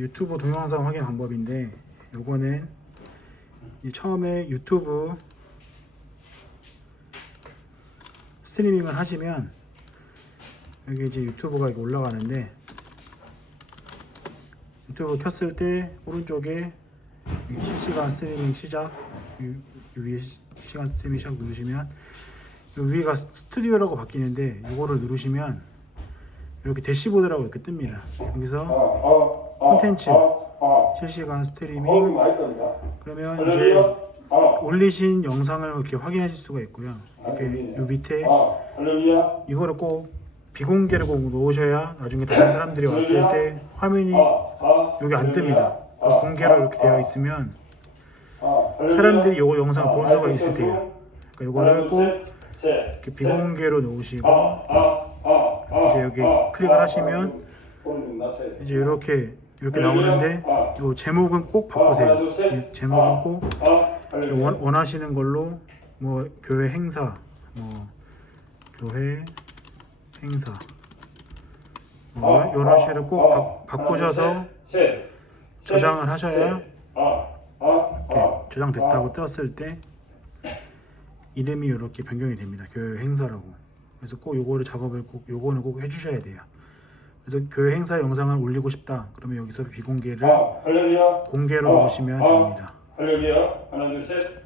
유튜브 동영상 확인 방법인데 요거는 이 처음에 유튜브 스트리밍을 하시면 여기 이제 유튜브가 올라가는데 유튜브 켰을 때 오른쪽에 실시간 스트리밍 시작 위에 시- 실시간 스트리밍 시작 누르시면 요 위가 스- 스튜디오라고 바뀌는데 이거를 누르시면 이렇게 대시보드라고 이렇게 뜹니다. 여기서 콘텐츠 실시간 스트리밍. 그러면 이제 올리신 영상을 이렇게 확인하실 수가 있고요. 이렇게 요 밑에 이거를 꼭 비공개를 꼭 놓으셔야 나중에 다른 사람들이 왔을 때 화면이 여기 안 뜹니다. 공개로 이렇게 되어 있으면 사람들이 이 영상을 볼 수가 있으세요. 그러니까 이거를 꼭 이렇게 비공개로 놓으시고 이제 여기 클릭을 하시면 이제 이렇게 이렇게 나오는데 이 제목은 꼭 바꾸세요. 이 제목은 꼭 원, 원하시는 걸로 뭐 교회 행사, 뭐 교회 행사 뭐 이런 식으로 꼭 바, 바꾸셔서 저장을 하셔야 이렇게 저장됐다고 떴을 때 이름이 이렇게 변경이 됩니다. 교회 행사라고. 그래서 꼭 요거를 작업을 꼭 요거는 꼭 해주셔야 돼요. 그래서 교회 행사 영상을 올리고 싶다. 그러면 여기서 비공개를 공개로 놓으시면 됩니다. 할렐루야 하나 둘 셋